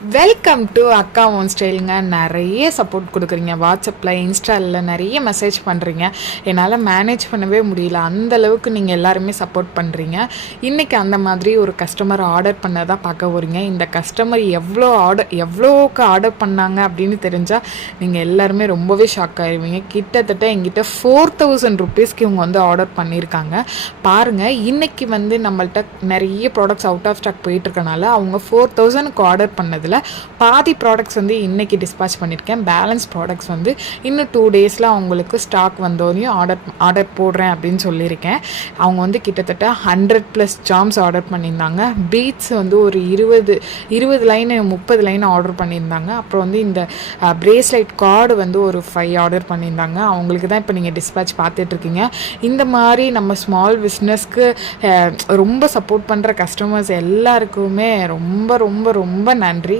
Welcome to அக்கா own ஸ்டைலுங்க. நிறைய support கொடுக்குறீங்க. வாட்ஸ்அப்பில் இன்ஸ்டாவில் நிறைய மெசேஜ் பண்ணுறீங்க. என்னால் மேனேஜ் பண்ணவே முடியல. அந்த அளவுக்கு நீங்கள் எல்லாருமே சப்போர்ட் பண்ணுறீங்க. இன்றைக்கி அந்த மாதிரி ஒரு கஸ்டமர் ஆர்டர் பண்ணதான் பார்க்க போகிறீங்க. இந்த கஸ்டமர் எவ்வளோக்கு ஆர்டர் பண்ணாங்க அப்படின்னு தெரிஞ்சால் நீங்கள் எல்லாருமே ரொம்பவே ஷாக் ஆகிடுவீங்க. கிட்டத்தட்ட எங்கிட்ட 4000 ருபீஸ்க்கு இவங்க வந்து ஆர்டர் பண்ணியிருக்காங்க. பாருங்கள், இன்றைக்கி வந்து நம்மள்ட்ட நிறைய ப்ராடக்ட்ஸ் அவுட் ஆஃப் ஸ்டாக் போயிட்டுருக்கனால அவங்க 4000க்கு ஆர்டர் பண்ணதில் பாதி ப்ராடக்ட்ஸ் வந்து இன்றைக்கி டிஸ்பேச் பண்ணியிருக்கேன். பேலன்ஸ் ப்ராடக்ட்ஸ் வந்து இன்னும் 2 டேஸில் அவங்களுக்கு ஸ்டாக் வந்தோடையும் ஆர்டர் போடுறேன் அப்படின்னு சொல்லியிருக்கேன். அவங்க வந்து கிட்டத்தட்ட 100+ ஜாம்ஸ் ஆர்டர் பண்ணியிருந்தாங்க. பீட்ஸ் வந்து ஒரு 20 லைன் 30 லைன் ஆர்டர் பண்ணியிருந்தாங்க. அப்புறம் வந்து இந்த பிரேஸ்லைட் கார்டு வந்து ஒரு 5 ஆர்டர் பண்ணியிருந்தாங்க. அவங்களுக்கு தான் இப்போ நீங்கள் டிஸ்பேச் பார்த்துட்ருக்கீங்க. இந்த மாதிரி நம்ம ஸ்மால் பிஸ்னஸ்க்கு ரொம்ப சப்போர்ட் பண்ணுற கஸ்டமர்ஸ் எல்லாருக்குமே ரொம்ப ரொம்ப ரொம்ப நன்றி.